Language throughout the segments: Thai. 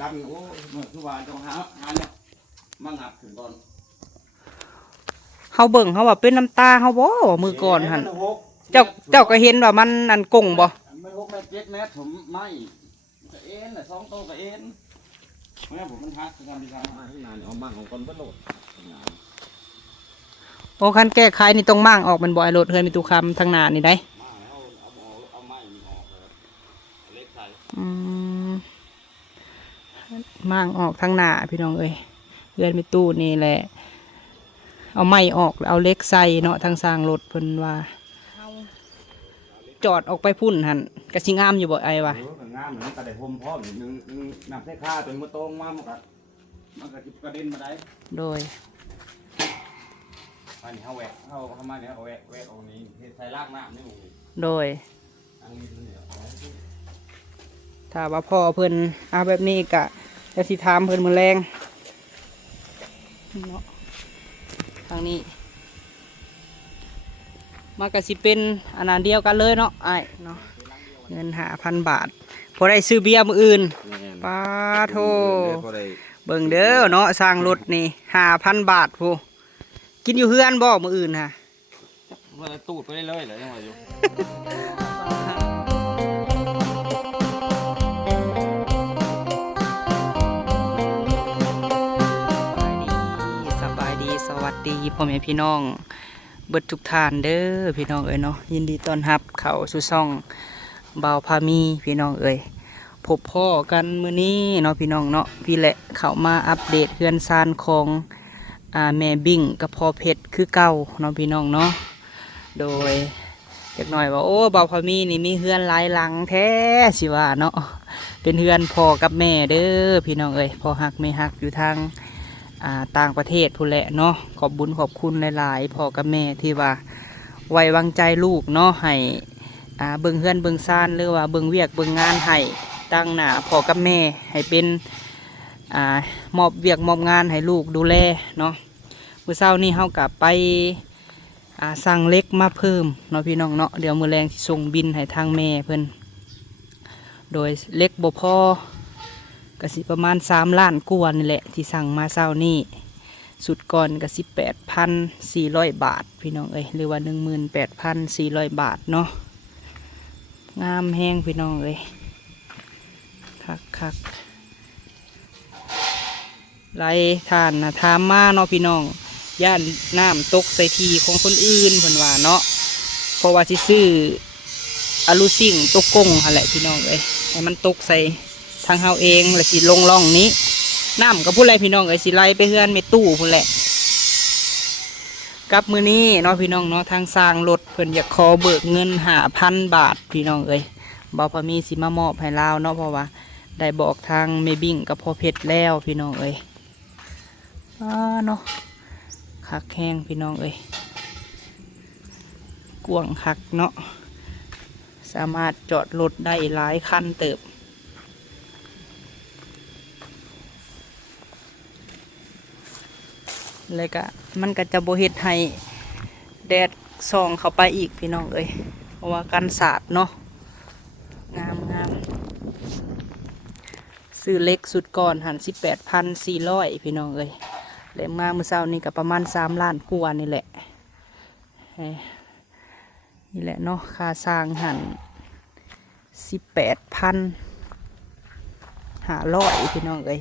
ดันโอ้เมื่อคือว่าต้องหาเนี่ยมางับถึงก่อนเฮาเบิ่งเฮาว่าเป็นน้ำตาเฮาบ่มือก่อนหั่นเจ้าก็เห็นว่ามันอันกงบ่ไม่6 เมตร 7 เมตรผมไม่กระเอ็นน่ะ2 โตกระเอ็นแม่ผมมันฮักทำดีทางมาที่นานเอามั่งของคนก็โหลดโอ้คันแก้ไขนี่ต้องมั่างออกมันบ่ไอ้รถเฮือนมีตุคำทางหน้านี่ได้เอาไม้ออกเล็กใส่มั่างออกทางหน้าพี่น้องเอ้ยเฮือนมีตู้นี่แหละเอาไม้ออกแล้วเอาเล็กใส่เนาะทางสร้างรถเพิ่นว่าจอดออกไปพุ่นหั่นก็สิงามอยู่บ่ไอ้วะงามเหมือนกระเด็นพรมพร้อมนึงนำเส้นข้าจนมือตรงมามันก็กระเด็นมาได้โดยอันนี้เขาแหวกเขามาเนี่ยเขาแหวกตรงนี้ใส่ลากน้ำนี่โดยถ้าว่าพ่อเพิ่นเอาแบบนี้กะจะสิถามเพิ่นมื้อแรงเนาะทางนี้มากะสิเป็นอันนั้นเดียวกันเลยเนาะไอ้เนาะเงิน5,000 บาทพอได้ซื้อเบียร์มื้ออื่นป้าโทเบิ่งเด้อเนาะสร้างรถนี่5,000 บาทผู้กินอยู่เฮือนบ่มื้ออื่นฮะว่าตูดไปเรื่อยๆเลยยังไงอยู่สบายดีสวัสดีพ่อแม่พี่น้องเบิดทุกท่านเด้อพี่น้องเอ้ยเนาะยินดีต้อนรับเข้าสู่ช่องบ่าวพามีพี่น้องเอ้ยพบพ่อกันมื้อนี้เนาะพี่น้องเนาะพี่แหละเข้ามาอัปเดตเฮือนซานของแม่บิ่งกับพ่อเพชรคือเก่าเนาะพี่น้องเนาะโดยเล็กหน่อยว่าโอ้บ่าวพามีนี่มีเฮือนหลายหลังแท้สิว่าเนาะเป็นเฮือนพ่อกับแม่เด้อพี่น้องเอ้ยพ่อฮักแม่ฮักอยู่ทางต่างประเทศพู้นแหละเนาะขอบบุญขอบคุณหลายๆพ่อกับแม่ที่ว่าไว้วางใจลูกเนาะให้เบิ่งเฮือนเบิ่งซ่านหรือว่าเบิ่งเวียกเบิ่งงานให้ตั้งหน้าพ่อกับแม่ให้เป็นมอบเวียกมอบงานให้ลูกดูแลเนาะมื้อเช้านี้เฮากลับไปสั่งเล็กมาเพิ่มเนาะพี่น้องเนาะเดี๋ยวมื้อแรงสิส่งบินให้ทางแม่เพิ่นโดยเล็กบ่พอกสิประมาณ3 ล้านกว่านี่แหละที่สั่งมาเช้านี้สุดก่อนกสิ8,400 บาทพี่น้องเอ้ยหรือว่า18,400 บาทเนาะงามแห้งพี่น้องเอ้ยคักไรทานนะถามมาเนาะพี่น้องย่านน้ำตกใส่ทีของคนอื่นเพิ่นว่าเนาะเพราะว่าสิซื้ออลูซิ่งตกกงอะไรพี่น้องเอ้ยให้มันตกใส่ทางเฮาเองแล้วสิลงร่องนี้น้ำกับผู้ไรพี่น้องเอ้ยสิไล่ไปเฮือนไม่ตู้พุ่นแหละกับมือนี้เนาะพี่น้องเนาะทางสร้างรถเพิ่นอยากขอเบิกเงิน5,000 บาทพี่น้องเอ้ยบ่าวพามีสิมามอบให้ลาวเนาะเพราะว่าได้บอกทางแม่บิ่งกับพ่อเพชรแล้วพี่น้องเอ้ยเนาะคักแห้งพี่น้องเอ้ยกว้างคักเนาะสามารถจอดรถได้หลายคันเติบเลยก็มันก็จะโบเฮ็ดให้แดดส่องเข้าไปอีกพี่น้องเอ้ยเพราะว่ากันสาดเนาะงามซื้อเล็กสุดก่อนหัน18,400พี่น้องเอ้ยเล่มมาเมื่อเช้านี้ก็ประมาณ3 ล้านกว่านี่แหละนี่แหละเนาะค่าสร้างหัน18,500พี่น้องเอ้ย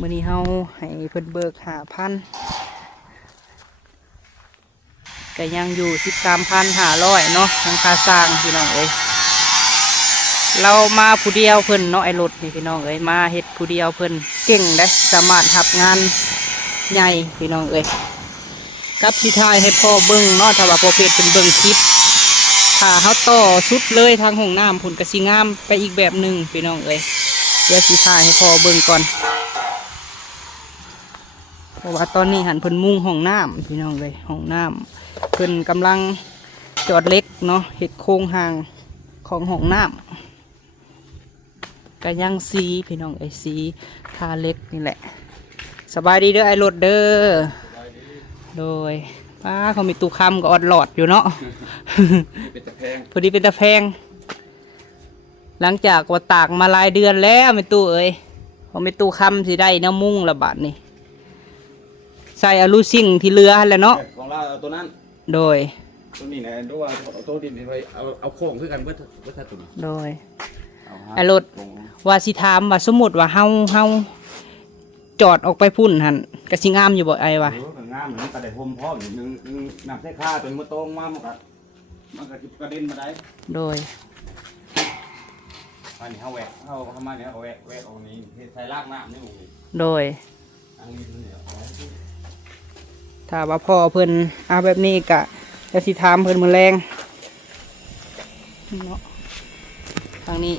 มื้อนี้เฮาให้เพิ่นเบิก5,000ก็ยังอยู่13,500เนาะทางค่าสร้างพี่น้องเอ้ยเรามาผู้เดียวเพิ่นเนาะไอ้รถนี่พี่น้องเอ้ยมาเฮ็ดผู้เดียวเพิ่นเก่งได้สามารถรับงานใหญ่พี่น้องเอ้ยกับที่ทายให้พ่อเบิ่งเนาะถ้าว่าพ่อเพชรเป็นเบิ่งคลิปถ้าเฮาต่อชุดเลยทางห้องน้ำพุ่นก็สิงามไปอีกแบบหนึ่งพี่น้องเอ้ยเดี๋ยวสิทายให้พ่อเบิ่งก่อนเพราะว่าตอนนี้หันเพิ่นมุ่งห้องน้ำพี่น้องเลยห้องน้ำเพิ่นกำลังจอดเล็กเนาะเห็ดโครงห่างของห้องน้ำก็ยังสีพี่น้องไอ้สีทาเล็กนี่แหละสบายดีเด้อไอ้รถเด้อโดยป้าเขามีตู้คำก็อดหลอดอยู่เนาะพอดีเป็นตะแพง หลังจากว่าตากมาหลายเดือนแล้วไม่ตู้เอ้ยพอไม่ตู้คำสิได้แนวมุ้งละบาทนี่ใส่อลูซิ่งที่เรือหั่นแหละเนาะ ของเราเอาตัวนั้น โดย ตัวนี้นะดูว่าเอาตัวดินไปเอาโค้งขึ้นกันเพื่อตัวนี้ โดย เอาฮะ ไอ้รถว่าสิถามว่าสมมุติว่าเฮาจอดออกไปพุ่นหั่นก็สิงามอยู่บ่ไอ้วะ งามเหมือนกระไดพรมพร้อมนึงนำใส่ข้าจนมือตรงมามันก็กระเด็นมาได้ โดย อันนี้เขาแหวกเขาเข้ามาเนี่ยเขาแหวกออกนี้ใส่รากน้ำนี่หมู โดย อันนี้เนี่ย ถ้าว่าพ่อเพิ่นเอาแบบนี้ก็จะสิถามเพิ่นมื้อแรงเนาะทางนี้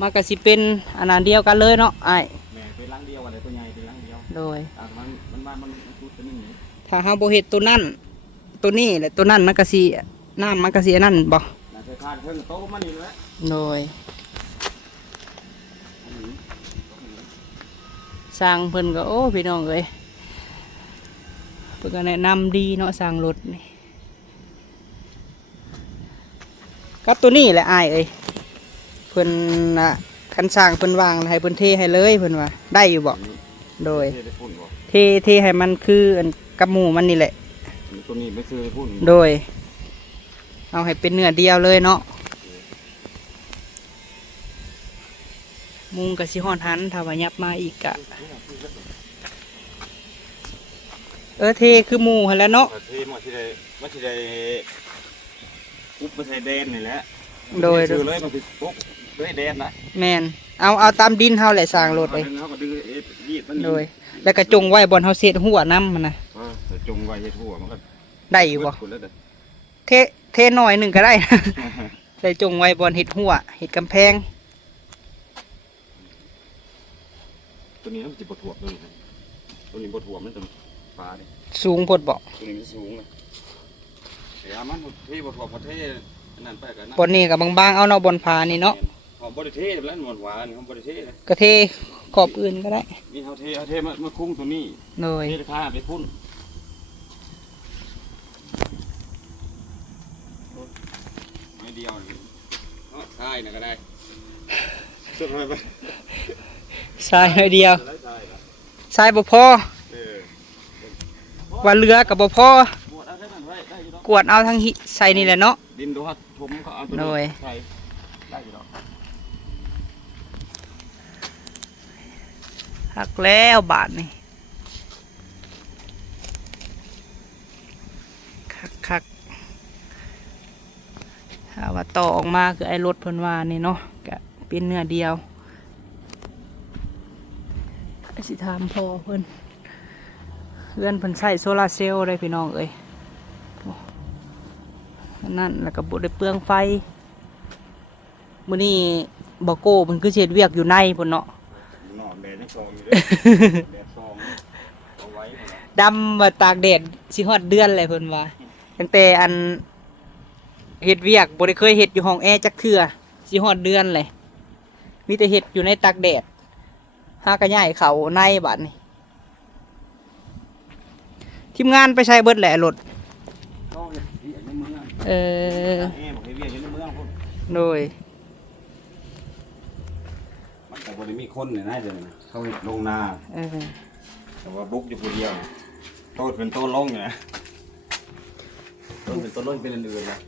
มันก็สิเป็นอันนั้นเดียวกันเลยเนาะอ้าย แม่เป็นลังเดียวอะไรตัวใหญ่เป็นลังเดียว โดย มันพูดตัวนี้ ถ้าเฮาบ่เฮ็ดตัวนั้นตัวนี้แหละตัวนั้นมันก็สิน้ำมันก็สิอันนั้นบ่ น่าจะทานเพิ่งโตมันนี่แหละ โดยสร้างเพิ่นก็โอ้พี่น้องเอ้ยเพิ่นก็แนะนำดีเนาะสร้างรถนี่กับตัวนี้แหละอ้ายเอ้ยเพิ่นน่ะคันสร้างเพิ่นวางให้เพิ่นเทให้เลยเพิ่นว่าได้อยู่บ่โดยเทให้มันคืออันกับหมู่มันนี่แหละ ตัวนี้ไม่ซื้อพุ่น โดยเอาให้เป็นเนื้อเดียวเลยเนาะมุงกับสิฮอนหันถ้าว่ายับมาอีกกะเทคือหมูหั่นแหล้วเนาะ เทมาที่ใดว่าที่ใดปุ๊บไปใส่แดนนี่แหละ โดย ซื้อเลยมันติดปุ๊บด้วยแดนนะ แมนเอาตามดินเฮาแหละสร้างรถเลย เขาก็ดึงยีดมัน โดย แล้วก็จงไว้บนเฮาเศษหัวน้ำมันนะ จงไว้ให้ทั่วมันก็ ได้อยู่บ่ แล้วเด้อ เทหน่อยหนึ่งก็ได้ ใส่จงไว้บนเห็ดหัวเห็ดกำแพง ตัวนี้มันจะปวดหัวตัวนี้ปวดหัวมันต้องฟ้าดิ สูงพดบ่ ตัวนี้มันสูงเลยเดี๋ยวมันที่ปวดหัวประเทศนั่นไปกันนะ บนนี้กับบางๆเอาเนาะบนผานี่เนาะ หอมบริเทศแล้วหวานหอมบริเทศ กระเทขอบอื่นก็ได้ นี่เขาเทมาคุ้งตัวนี้ โดย เทข้าไปพุ่นไม่เดียวใช่นะก็ได้สุดท้ายไป ทรายหน่อยเดียวทรายบ่พอว่าเรือกับบ่พอกวดเอาทั้งหิใส่นี่แหละเนาะ ดินดูฮะผมก็เอาตัว โดย ใส่ได้อยู่แล้ว หักแล้วบาทนี่คักถ้าว่าต่อออกมาคือไอ้รถเพิ่นว่านี่เนาะก็เป็นเนื้อเดียวไอ้สิถามพ่อเพิ่นเพื่อนเพิ่นใช้โซลาร์เซลล์ได้พี่น้องเอ้ยโอ้อันนั่นแล้วก็บ่ได้เปลืองไฟมื้อนี้บ่โก้เพิ่นคือเฮ็ดเวียกอยู่ในพุ่นเนาะ นอนแดดยังซองอยู่เลยแดดซองเอาไว้ ดำมาตากแดดสิฮอดเดือนเลยเพิ่นว่าตั้งแต่อันเฮ็ดเวียกบ่ได้เคยเฮ็ดอยู่ห้องแอร์จักเทื่อสิฮอดเดือนเลยมีแต่เฮ็ดอยู่ในตากแดดหากระย่ายเขาในบัดนี้ทีมงานไปใช้เบิดแหละรถ ต้องเห็ดเวียกในเมือง เออ เอ๊ะบอกให้เวียกอยู่ในเมืองพุ่น โดย มันแต่บ่ได้มีคนเนี่ยนะเดี๋ยวนี้เขาเห็ดลงนา เออ แต่ว่าบุกอยู่ผู้เดียวโตเป็นโตลงเนี่ยต้นเป็นต้นลงเป็นอันอื่นนะ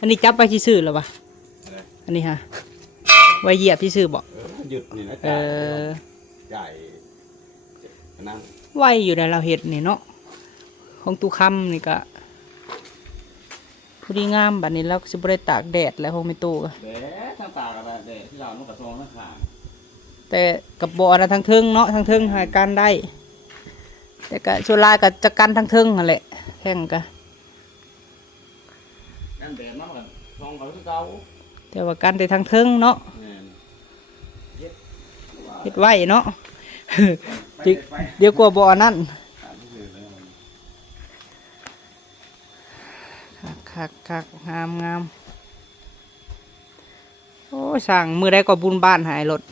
อันนี้จับไปที่ซื้อหรอวะอันนี้ฮะไว้เหยียบที่ซื้อบ่ หยุดนี่นะ เออ จ่ายนั่ง ไว้อยู่ในเราเฮ็ดนี่เนาะของตู้คำนี่ก็ผู้ดีงามบัดนี้แล้วสิบ่ได้ตากแดดแล้วของแม่ตู้ก็ แดดทั้งตากอะไรแดดที่เราต้องกระซองทั้งขา แต่กับบ่อนะทั้งเทิงเนาะทั้งเทิงหายกันได้ แต่ก็ส่วนหลายก็จะกันทั้งเทิงนั่นแหละแข่งกัน กันแดดมากกว่าซองเขาคือเก่า แต่ว่ากันแต่ทั้งเทิงเนาะ เนี่ย เฮ็ดไว้เนาะ ไป เดี๋ยวกลัวบ่อนั่นคักงามโอ้ยสั่งมือได้ก็บุญบ้านหายรถ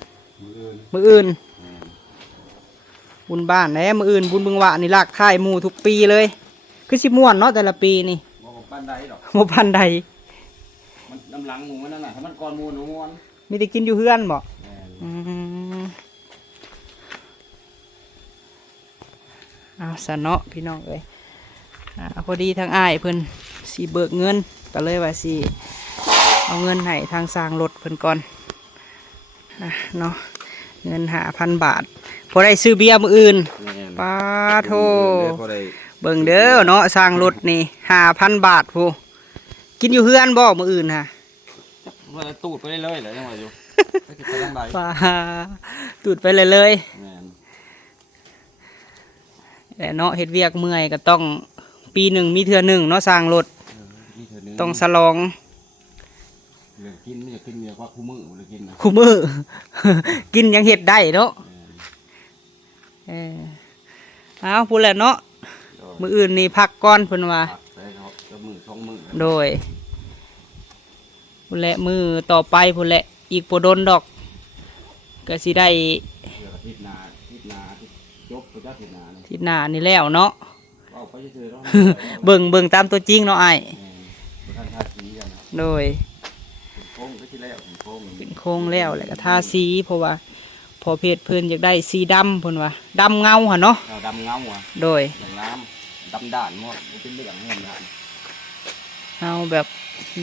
มืออื่น มืออื่น บุญบ้านแหน่มื้ออื่นบุญบึงหวะนี่ลากท้ายหมู่ทุกปีเลยคือสิม่วนเนาะแต่ละปีนี่ บ่ปานใดดอก บ่พันใด มันน้ำหลังหมูมันนั่นน่ะถ้ามันก่อนหมูหนูม่วน มีแต่กินอยู่เฮือนบ่ แม่น อืมเอาซะเนาะพี่น้องเอ้ยพอดีทางอ้ายเพิ่นสิเบิกเงินก็เลยว่าสิเอาเงินให้ทางสร้างรถเพิ่นก่อนเนาะเงิน5,000 บาทพอได้ซื้อเบียร์มื้ออื่น แม่น ป้าโท พอได้ เบิ่งเด้อเนาะสร้างรถนี่5,000 บาทพูกินอยู่เฮือนบ่มื้ออื่นฮะ ว่าได้ตูดไปเรื่อยๆเลยยังว่าอยู่ไปสิไปทางใด ป้าตูดไปเลย แม่น แต่เนาะเฮ็ดเวียกเมื่อยก็ต้องปีหนึ่งมีเทื่อหนึ่งเนาะสร้างรถ นี่เถิดนึง ต้องสลอง เรื่องกินนี่กินเนี่ยว่าคู่มือบ่ได้กินนะ คู่มือ กินยังเฮ็ดได้เนาะ แม่น เอาพูดแหละเนาะมื้ออื่นนี่พักก่อนเพิ่นว่า ผักใส่เขาจะมือสองมือ โดยพูดแหละมือต่อไปพูดแหละอีกบ่โดนดอกก็สิได้ เดี๋ยวอาทิตย์หน้าที่จบไปจ้าอาทิตย์หน้านี่ ทิศหน้านี่แล้วเนาะ เอาไปเฉยๆแล้ว เบิ่งตามตัวจริงเนาะอ้าย ท่านทาสีกันนะ โดย เป็นโค้งก็ที่แล้วเป็นโค้ง เป็นโครงแล้วแล้วก็ทาสีเพราะว่าพอเพจเพิ่นอยากได้สีดำเพิ่นว่าดำเงาหั่นเนาะ เราดำเงาอ่ะ โดย อย่างน้ำดำด่านหมดมันเป็นเรื่องเงินด่าน เอาแบบ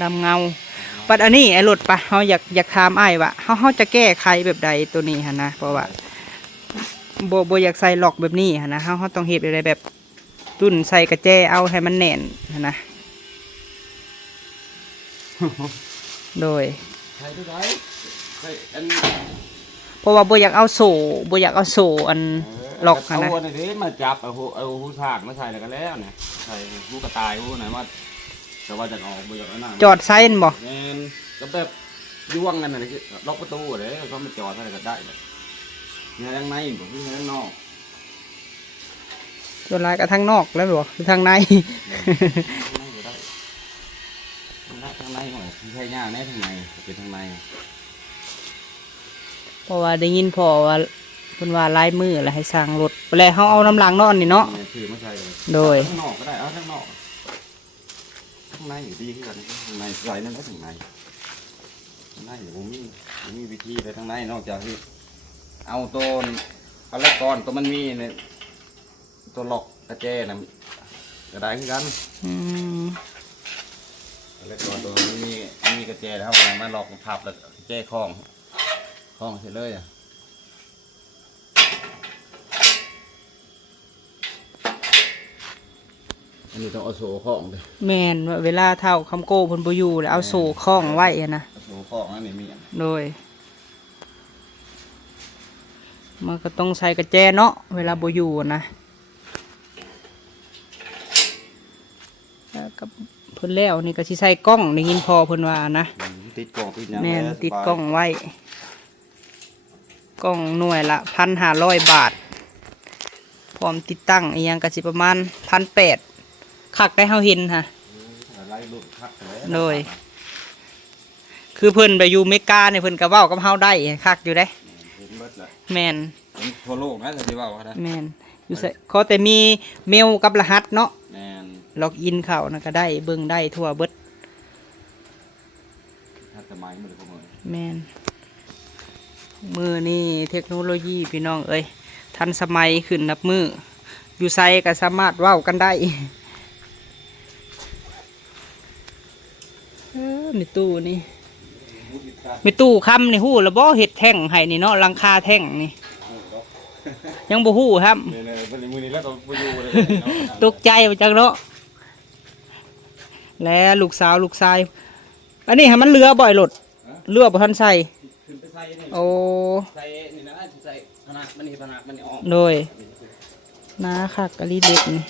ดำเงาปัดอันนี้ไอ้รถปะเฮาอยากถามอ้ายว่าเฮาจะแก้ไขแบบใดตัวนี้หั่นนะเพราะว่าบ่อยากใส่ล็อกแบบนี้หั่นนะเฮาต้องเฮ็ดอะไรแบบตุ้นใส่กระแจเอาให้มันแน่นหั่นนะโดย ใช่ทุกไใช่อัน เพราะว่าบ่อยากเอาโซ่อันล็อกหั่นนะ เอาอันนี้มาจับเอาหูสากมาใส่แล้วก็แล้วเนี่ยใส่หูกระต่ายหูไหนว่าแต่ว่าจะออกบ่อยากเอาหน้า จอดไซน์บ่ แม่นก็แบบย่วงกันน่ะคือล็อกประตูเลยก็มาจอดอะไรก็ได้เลยเนี่ยทางในผมที่ทางนอก ส่วนหลายก็ทางนอกแล้วบ่หรือทางใน ทางในก็ได้ทางในหน่อยที่ใช่ย่าแน่ทางในเป็นทางใน เพราะว่าได้ยินพ่อว่าเพิ่นว่าลายมือแล้วให้สร้างรถแล้วเฮาเอาน้ำหลังนอนนี่เนาะ ถือมาใส่เลย โดย ข้างนอกก็ได้เอาข้างนอกข้างในอยู่ดีขึ้นกันข้างในใส่นั่นก็ข้างในข้างในอยู่มีวิธีไปทางในนอกจากที่เอาตัวเอาละก่อนตัวมันมีเนี่ยตัวล็อกกระแจนะก็ได้ขึ้นกัน อืม เอาละก่อนตัวมันมีกระแจแล้วครับมาล็อกพับแล้วกระแจคล้องเสร็จเลยอ่ะอันนี้ต้องเอาโซ่คล้องเลย แม่นว่าเวลาเท่าคำโก้เพิ่นบ่อยู่แล้วเอาโซ่คล้องไว้อะนะ โซ่คล้องอันนี้มี โดยมันก็ต้องใส่กระแจเนาะเวลาบ่อยู่อะนะแล้วก็เพิ่นแล้วนี่ก็สิใส่กล้องได้ยินพอเพิ่นว่านะ ติดกล่องติดหยัง แม่น ล้ว ติดกล้องไว้กล้องหน่วยละ1,500 บาทพร้อมติดตั้งอีหยังก็สิประมาณ1,800คักได้เฮาเห็นค่ะ ไล่ลูกคักเลย โดย คือเพิ่นไปอยู่เมกาเนี่ยเพิ่นก็เว้ากับเฮาได้คักอยู่เด้ เห็นเบิดเลย แม่น เห็นทั่วโลกนะแต่ที่ว่านะ แม่นอยู่ใส่ขอแต่มีเมลกับรหัสเนาะ แม่น ล็อกอินเข้านะก็ได้เบิ่งได้ทั่วเบิด ถ้าสมัยมือเขาเหมือน แม่นมือนี่เทคโนโลยีพี่น้องเอ้ยทันสมัยขึ้นนับมืออยู่ไสก็สามารถเว้ากันได้มีตู้นี่มีตู้คำนี่ฮู้แล้วบ่เฮ็ดแท่งให้นี่เนาะหลังคาแท่งนี่ ยังบ่ฮู้ครับ เนี่ยเป็นมือนี้แล้วก็ไปอยู่เลย ตกใจมาจังเนาะแล้วลูกสาวลูกชายอันนี้ให้มันเรือบ่อยหลดเรือบ่ทันใส่ ขึ้นไปใส่นี่ โอ้ ใส่นี่นะใส่ขนาดมันนี่ออก โดยนาคักกะลีเด็กนี่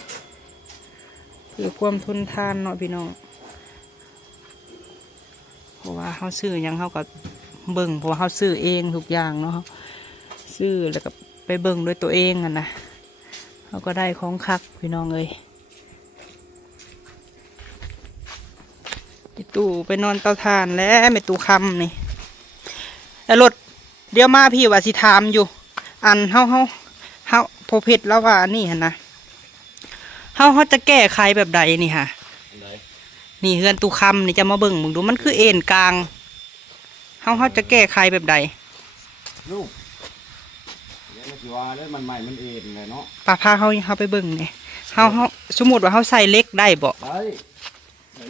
คือความทนทานเนาะพี่น้องเพราะว่าเฮาซื้อหยังเฮาก็เบิ่งเพราะว่าเฮาซื้อเองทุกอย่างเนาะซื้อแล้วก็ไปเบิ่งด้วยตัวเองอะนะเฮาก็ได้ของคักพี่น้องเอ้ยอีตู้ไปนอนเตาถ่านแล้วไม่ตู้คำนี่แล้วรถเดี๋ยวมาพี่ว่าสิถามอยู่อันเฮา พอเพชรแล้วว่านี่หั่นนะเฮาจะแก้ไขแบบใดนี่ค่ะ ไหน นี่เฮือนตูคำนี่จะมาเบิ่งมึงดูมันคือเอ็นกลางเฮาจะแก้ไขแบบใด ลูกเดี๋ยวมันสิว่าแล้วมันใหม่มันเอ็นเลยเนาะ ป้าพาเฮาไปเบิ่งนี่เฮาสมมุติว่าเฮาใส่เหล็กได้บ่ ได้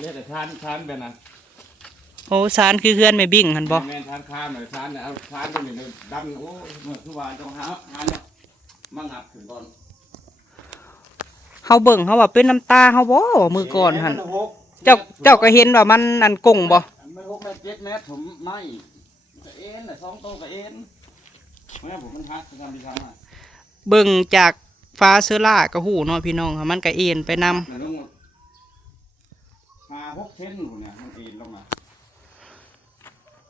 เรียกแต่ทานแบบนั้น โอ้สารคือเฮือนไม่บิ่งหั่นบ่ แม่นทานข้ามเลยทานเนี่ยเอาทานก็มีดันโอ้เมื่อคือว่าต้องหาเนี่ยมางับถึงก่อน เฮาเบิ่งเฮาว่าเป็นน้ำตาเฮาบ่มือก่อนหั่นเจ้าก็เห็นว่ามันอันกงบ่ ไม่6 เมตร 7 เมตรผมไม่ก็เอ็นน่ะ2 โตวก็เอ็นแม่ผมมันฮักทำดีทำอ่ะ เบิ่งจากฟ้าเสื้อล่าก็ฮู้เนาะพี่น้องค่ะมันก็เอ็นไปนำ แต่ต้อง5-6 เซนผมเนี่ยมันเอ็นลงมา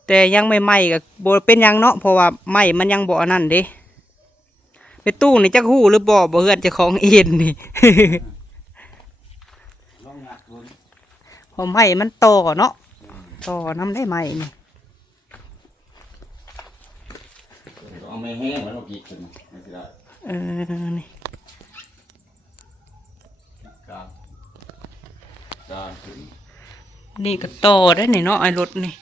แต่ยังไม่ไหม้ก็บ่เป็นหยังเนาะเพราะว่าไหม้มันยังบ่อันนั้นเด้ไปตู้นี่จักฮู้หรือบ่เฮือนเจ้าของเอ็นนี่ ลองงัดดู พอไหม้มันต่อเนาะต่อน้ำได้ไหม้นี่ เอาไม่แห้งแล้วเรากีดขึ้นมาไม่ได้ นี่ การขึ้น นี่ก็ต่อได้นี่เนาะไอ้รถนี่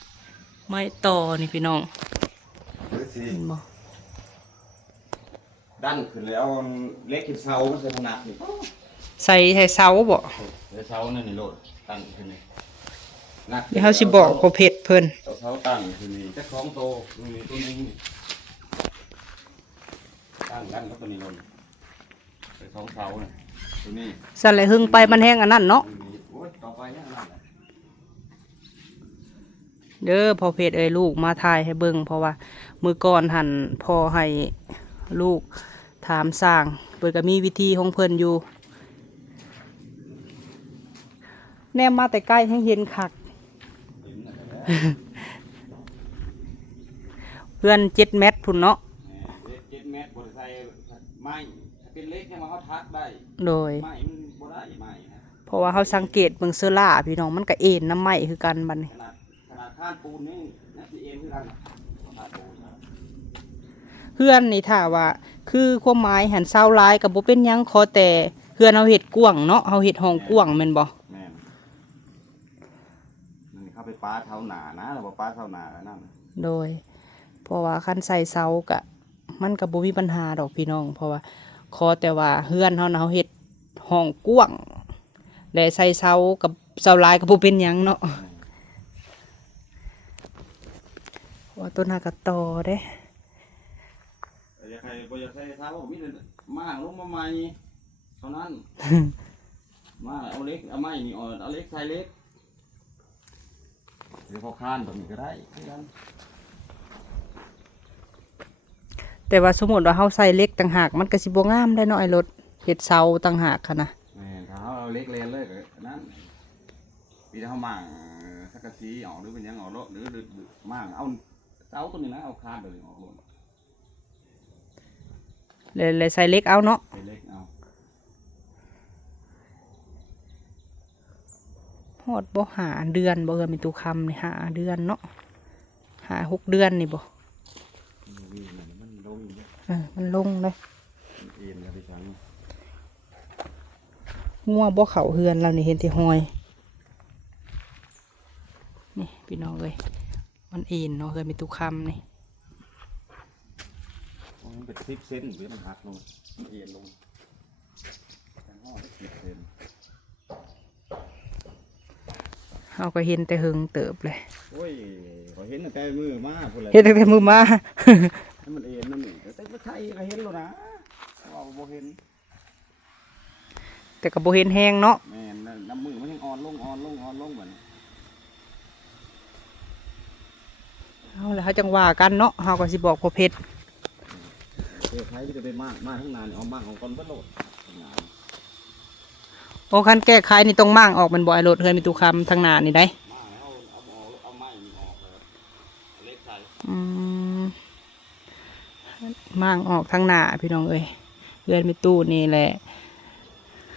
ไม้ต่อนี่พี่น้อง หรือสิ เห็นบ่ ดันขึ้นแล้วเอาเล็กขึ้นเสามันจะถนัดนี่ ใส่เสาบ่ เดี๋ยวเสานั่นนี่โลดตั้งขึ้นนี่นัก เดี๋ยวเฮาสิบอกพอเพชรเพิ่น เอาเสาตั้งขึ้นนี่จะคล้องโตนี่ตัวนึงนี่ตั้งกันแล้วตัวนี้ลงไปสองเสาเนี่ยตัวนี้ สั่นแหละหึงไปมันแห้งอันนั้นเนาะ ตัวนี้โอ้ยต่อไปเนี่ยนั่นแหละ เด้อพอเพชรเอ้ยลูกมาถ่ายให้เบิ่งเพราะว่ามื้อก่อนหั่นพ่อให้ลูกถามสร้างเพิ่นก็มีวิธีของเพิ่นอยู่แนมมาแต่ใกล้แฮงเห็นคัก เห็นนั่นแหละ เพื่อน7 เมตรพุ่นเนาะ 7 เมตรบริใส่ไม้ถ้าเป็นเล็กเนี่ยมันเขาทักได้ โดย ไม้มันบ่ได้ไม้นะ เพราะว่าเขาสังเกตเบิ่งเสื้อล่าพี่น้องมันก็เอ็นน้ำไหม้คือกันบัดนี้ ขนาดข้านปูนนี่นะที่เอ็นคือกันน่ะขนาดปูนนะ เพื่อนนี่ถ้าว่า คือความหมายหันเศร้าร้ายกับบ่เป็นหยังขอแต่เพื่อนเอาเห็ดกว้างเนาะเอาเห็ดห้องกว้างแม่นบ่ แม่นนี่เข้าไปป้าเท้าหนานะเราบอกป้าเท้าหนาแล้วนั่น โดย เพราะว่าคันใส่เสากะมันก็บ่มีปัญหาดอกพี่น้อง เพราะว่าขอแต่ว่าเฮือนเฮาน่ะเฮาเฮ็ดห้องกว้างและใส่เสากับเสาลายก็บ่เป็นหยังเนาะเพราะว่าต้นหากะตอเด้ แต่อยากให้บ่อยากใส่เท้าผมมีแต่มากลงมาใหม่เท่านั้นมาเอาเล็กเอาไม้นี่อ่อนเอาเล็กใส่เล็กหรือพอข้านแบบนี้ก็ได้คือกัน แต่ว่าสมมุติว่าเฮาใส่เหล็กต่างหากมันก็สิบ่งามได้เนาะไอ้รถเฮ็ดเสาต่างหากค่ะนะ แม่นถ้าเอาเล็กเลนเลยก็นั้นปีที่เขามั่งสักกะสีออกหรือเป็นหยังออกโลดหรือมั่งเอาเสาตัวนี้นะเอาคานตัวนี้ออกโลด เลยใส่เหล็กเอาเนาะ ใส่เล็กเอา ฮอดบ่หาเดือนบ่เอิ้นเป็นตุคำนี่หาเดือนเนาะหา6 เดือนนี่บ่ นี่มันลงอยู่เนี่ย มันลงเลย มันเอ็นกันไปชั้น งัวบ่เข้าเฮือนแล้วนี่เห็นที่หอยนี่พี่น้องเอ้ยมันเอ็นเนาะเอิ้นเป็นตุคำนี่ มันเป็น10 เซนหรือมันหักลงมันเอ็นลงทั้งห้อง10 เซน เฮาก็เห็นแต่หึงเติบเลย โอ้ยขอเห็นตั้งแต่มือมาพูดเลย เฮ็ดตั้งแต่มือมา ให้มันเอ็นนั่นนี่แต่ไม่ใช่ก็เห็นแล้วนะว่าบ่เห็น แต่ก็บ่เห็นแฮงเนาะ แม่นน้ำมือมันยังอ่อนลงอ่อนลงอ่อนลงเหมือน เอาแล้วเฮาจังว่ากันเนาะเฮาก็สิบอกพ่อเพชร เจ้าไทยจะไปมากทั้งนานเอามากของก้อนเพิ่นโลดทั้งนาน โอ้คันแก้ไขนี่ต้องมั่างออกมันบ่ไอ้รถเฮือนเป็นตุคำทางหน้านี่ได้ มาแล้วเอาไม้นี่ออกเลยเอาเล็กใส่ มั่างออกทางหน้าพี่น้องเอ้ยเฮือนมีตู้นี่แหละ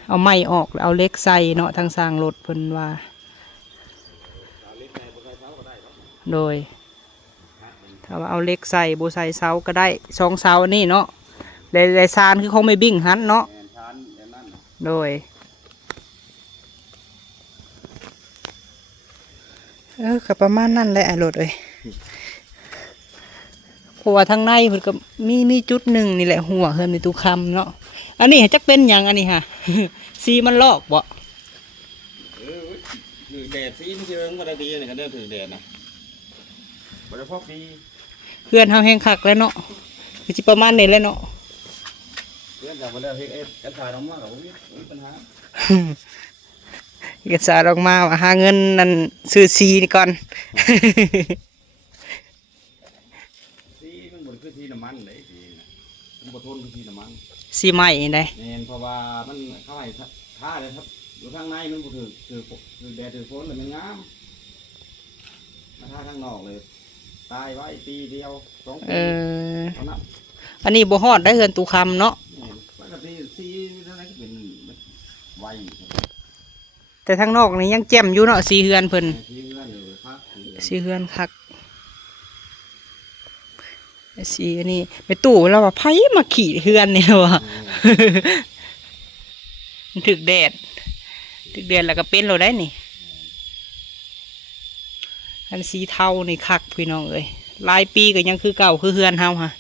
เอาไม้ออกแล้วเอาเหล็กใส่เนาะทางสร้างรถเพิ่นว่า เอาเล็กใส่บ่ใส่เท้าก็ได้เนาะ โดยถ้าว่าเอาเหล็กใส่บ่ใส่เสาก็ได้2 เสานี่เนาะ เลยซานคือของไม่บิ้งหันเนาะ แม่นชานแบบนั้นน่ะ โดยก็ประมาณนั่นแหละไอ้รถเอ้ยเพราะว่าทางในเพิ่นก็มีจุดหนึ่งนี่แหละหัวเฮิมในตู้คำเนาะอันนี้จักเป็นหยังอันนี้ฮะ สีมันลอกบ่ ถือแดดซีมันเชิงบ่ได้ดีนี่ก็เด้อถือแดดนะบ่ได้พอปี เพื่อนเฮาแห้งคักแล้วเนาะคือสิประมาณนี้แหล้วเนาะ เพื่อนจากบ่ได้เฮ็ดกันถ่ายออกมาก็บ่มีปัญหา เอกสารออกมาว่าหาเงินนั่นซื้อสีนี่ก่อน ซีมันบ่คือสีน้ำมันเลยสีนะมันบ่ทนคือสีน้ำมัน สีใหม่ได้ แม่นเพราะว่ามันเข้าให้ท่าเลยครับอยู่ข้างในมันบ่ถือแดดถือฝนแล้วมันงามมาท่าข้างนอกเลยตายไว้ปีเดียว2 ปีเท่านั้น อันนี้บ่ฮอดได้เฮือนตู้คำเนาะ แม่นปกติสีเท่านั้นก็เป็นไว แต่ทางนอกนี่ยังแจ่มอยู่เนาะสีเฮือนเพิ่น สีเงื่อนอยู่ครับ สีเฮือนคักสีอันนี้ไปตู้แล้วว่าไผมาขี่เฮือนนี่วะ มันถึกแดดแล้วก็เป็นเราได้นี่อันสีเทานี่คักพี่น้องเอ้ยหลายปีก็ยังคือเก่าคือเฮือนเฮาฮะ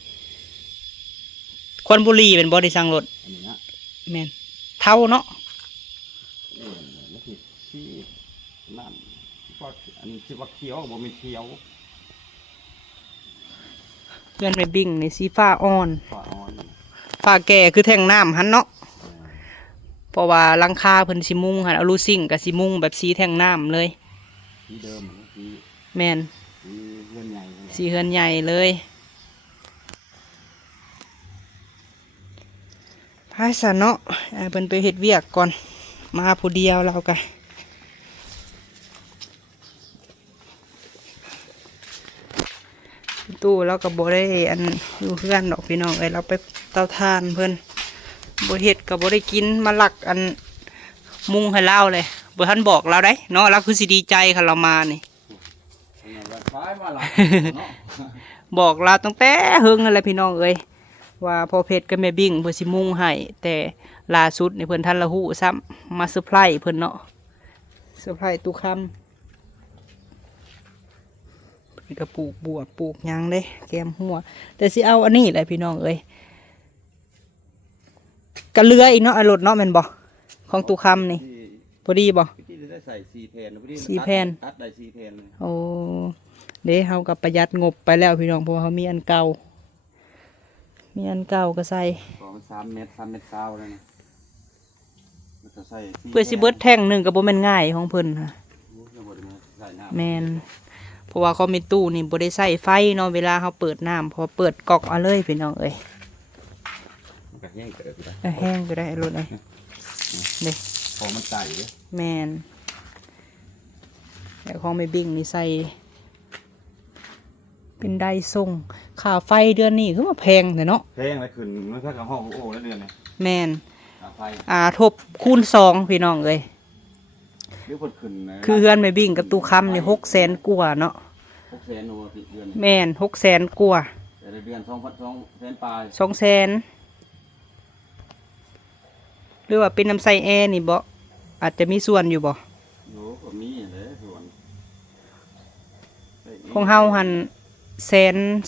ควันบุหรี่เป็นบ่ได้สั่งรถ อันนี้นะ แม่นเทาเนาะ แล้วผิดสีนั่นว่าอันที่ว่าเขียวบ่มีเขียว เฮือนไปบิ่งในสีฟ้าอ่อน ฟ้าอ่อน ฟ้าแก่คือแท่งน้ำหันเนาะเพราะว่าหลังคาเพิ่นสิมุงหันเอาลูซิ่งกับสิมุงแบบสีแท่งน้ำเลย สีเดิมสี แม่น สีเลื่อนใหญ่ สีเฮือนใหญ่เลยพายสะเนาะเพิ่นไปเฮ็ดเวียกก่อนมาผู้เดียวเราก็ตู้เราก็บ่ได้อันอยู่เพื่อนดอกพี่น้องเอ้ยเราไปเตาถ่านเพิ่นบ่เฮ็ดก็บ่ได้กินมาลักอันมุงให้เราเลยบ่ทันบอกเราได้เนาะเราคือสิดีใจค่ะเรามานี่ ฟ้ามาหลังเนาะ บอกเราตั้งแต่เฮิงอะไรพี่น้องเอ้ยว่าพอเพชรกับแม่บิ่งเพิ่นสิมุงให้แต่ล่าสุดนี่เพิ่นทันละหู้ซ้ำมาเซอร์ไพรส์เพิ่นเนาะเซอร์ไพรส์ตุคำเพิ่นก็ปลูกบวบปลูกหยังเด้แกมหัวแต่สิเอาอันนี้แหละพี่น้องเอ้ยกะเรืออีกเนาะรถเนาะแม่นบ่ของตุคำนี่พอดีบ่ ที่ได้ใส่4 แผ่นพอดี 4 แผ่น ตัดได้4 แผ่นเลย โอ้เด้เฮากับประหยัดงบไปแล้วพี่น้องเพราะว่าเฮามีอันเก่าก็ใส่ ก็มัน3 เมตร3 เมตร9แล้วนะมันจะใส่4 เพื่อสิเบิดแท่งหนึ่งก็บ่แม่นง่ายของเพิ่นค่ะ แล้วบ่ได้ใส่น้ำ แม่นเพราะว่าเขามีตู้นี่บ่ได้ใส่ไฟเนาะเวลาเขาเปิดน้ำพอเปิดก๊อกเอาเลยพี่น้องเอ้ย มันก็แห้งเกิดอยู่แล้ว แห้งก็ได้รถเอ้ยเด้ พอมันใส่เด้อ แม่นแต่ของไม่บิ่งนี่ใส่เป็นไดส่งค่าไฟเดือนนี้คือมาแพงแต่เนาะ แพงเลยขึ้นมันถ้ากับห้องโอ้แล้วเดือนนี้ แม่น ค่าไฟ ทบคูณ2พี่น้องเอ้ย เดี๋ยวเพิ่นขึ้นนะ คือเฮือนไม่บิ่งกับตู้คำนี่600,000กว่าเนาะ 600,000โอ้เดือน แม่น600,000กว่า แต่ละเดือน2,200,000ปลาย 200,000หรือว่าเป็นน้ำใส่แอร์นี่บ่อาจจะมีส่วนอยู่บ่ โอ้ก็มีเลยส่วน ของเฮาหันแ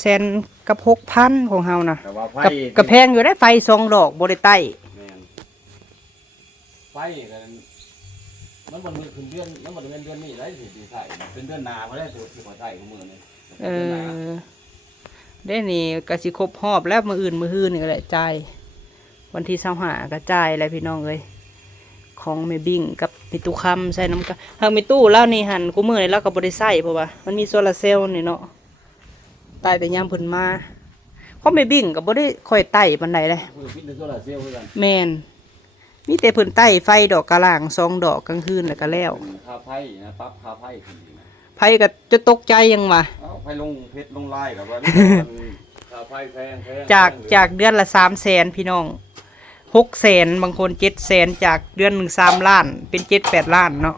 สนกับ6,000ของเฮานะ แต่ว่าไฟ กับแพงอยู่ได้ไฟ2ดอกบ่ได้ใต้ แม่นไฟกันมันบ่ขึ้นเดือนมันบ่ได้เดือนนี้ได้สิใส่เป็นเดือนหน้าบ่ได้สิบ่ใส่ของมื้อนี้ เออได้นี่ก็สิครบรอบแล้วมื้ออื่นมื้อฮื้อนี่ก็ได้จ่ายวันที่25ก็จ่ายแล้วพี่น้องเอ้ยของแม่บิ่งกับพี่ตู้คำใส่น้ำกันทางมีตู้แล้วนี่หันกูมื้อนี่เราก็บ่ได้ใช้เพราะว่ามันมีโซลาร์เซลล์นี่เนาะตายแต่ยามเพิ่นมาเพราะแม่บิ่งก็บ่ได้ค่อยไต่ปานใดเลย คือพิษในโซลาร์เซลล์คือกัน แม่นมีแต่เพิ่นไต่ไฟดอกกะล่าง2 ดอกกลางคืนแล้วก็แล้ว ค่าไฟนะปรับค่าไฟขึ้นอีกนะ ไฟก็จะตกใจยังวะ เอาไฟลงเพชรลงลายกับว่าค่าไฟแพงจากเดือนละ300,000พี่น้อง600,000บางคน700,000จากเดือนหนึ่ง3 ล้านเป็น7-8 ล้านเนาะ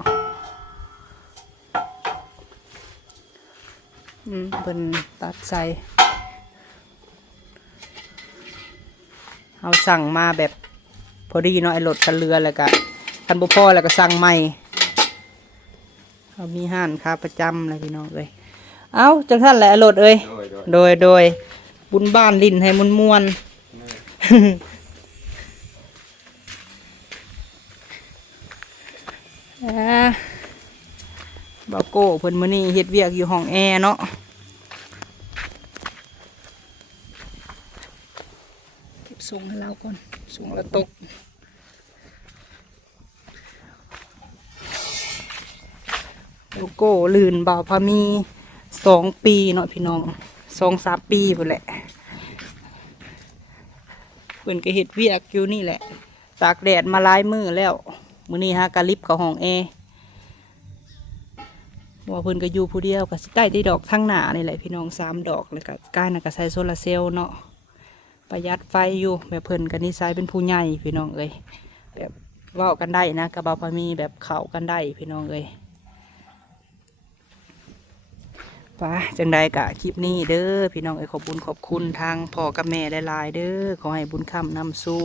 เพิ่นตัดใส่เฮา เอาสั่งมาแบบพอดีเนาะไอ้รถกันเรือแล้วก็คันบ่พอแล้วก็สั่งใหม่เขามีห้านค้าประจำเลยพี่น้องเอ้ยเอาจังท่านแหละไอ้รถเอ้ย โดยบุญบ้านลิ้นให้มวนๆ บาโก้เพิ่นมื้อนี้เฮ็ดเวียกอยู่ห้องแอร์เนาะเก็บส่งให้เราก่อนส่งแล้วตกบาโก้ลื่นบ่าวพามี2 ปีเนาะพี่น้อง2-3 ปีพุ่นแหละเพิ่นก็เฮ็ดเวียกอยู่นี่แหละตากแดดมาหลายมื้อแล้วมื้อนี้ฮะกะลิบเข้าห้องแอร์ว่าเพิ่นก็อยู่ผู้เดียวก็สิใต้ได้ดอกทั้งหน้านี่แหละพี่น้อง3 ดอกแล้วก็ก้านน่ะก็ใส่โซลาร์เซลล์เนาะประหยัดไฟอยู่แบบเพิ่นก็นิสัยเป็นผู้ใหญ่พี่น้องเอ้ยแบบเว้ากันได้นะกับบ่าวพามีแบบเข้ากันได้พี่น้องเอ้ยป่ะจังใดกะคลิปนี้เด้อพี่น้องเอ้ยขอบบุญขอบคุณทางพ่อกับแม่ได้หลายเด้อขอให้บุญคำนำสู่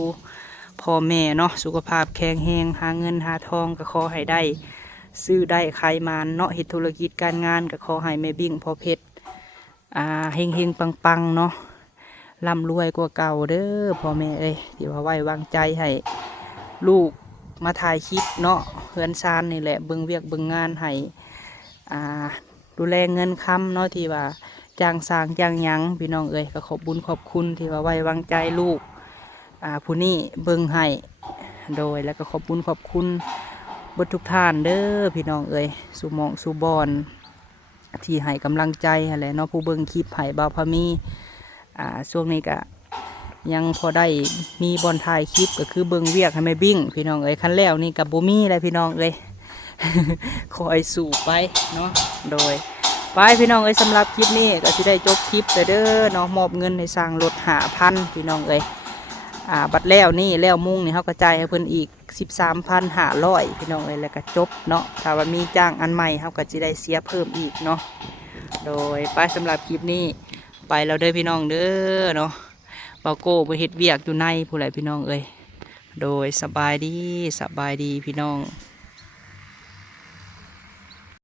พ่อแม่เนาะสุขภาพแข็งแรงหาเงินหาทองก็ขอให้ได้ซื้อได้ขายมานเนาะเฮ็ดธุรกิจการงานก็ขอให้แม่บิ่งพ่อเพชรเฮงเฮงปังปังเนาะร่ำรวยกว่าเก่าเด้อพ่อแม่เอ้ยที่ว่าไว้วางใจให้ลูกมาถ่ายคลิปเนาะเฮือนซานนี่แหละเบิ่งเวียกเบิ่งงานให้ดูแลเงินคำเนาะที่ว่าจ้างสร้างจ้างหยังพี่น้องเอ้ยก็ขอบบุญขอบคุณที่ว่าไว้วางใจลูกผู้นี้เบิ่งให้โดยแล้วก็ขอบบุญขอบคุณเบิดทุกท่านเด้อพี่น้องเอ้ยสู่หมองสู่บอนที่ให้กำลังใจอะไรเนาะผู้เบิ่งคลิปให้บ่าวพามีช่วงนี้ก็ยังพอได้มีบอลถ่ายคลิปก็คือเบิ่งเวียกให้แม่บิ่งพี่น้องเอ้ยคันแล้วนี่กับบ่มีอะไรพี่น้องเอ้ย คอยสู่ไปเนาะโดยไปพี่น้องเอ้ยสำหรับคลิปนี้ก็จะได้จบคลิปเด้อเนาะมอบเงินให้สร้างรถ5,000พี่น้องเอ้ยบัดแล้วนี่แล้วมุ่งนี่เขากระจายให้เพิ่นอีก13,500พี่น้องเอ้ยแล้วก็จบเนาะถ้าว่ามีจ้างอันใหม่เขาก็จะได้เสียเพิ่มอีกเนาะโดยไปสำหรับคลิปนี้ไปแล้วเด้อพี่น้องเด้อเนาะบาโก้ไปเฮ็ดเวียกอยู่ในผู้ใดพี่น้องเอ้ยโดยสบายดีพี่น้อง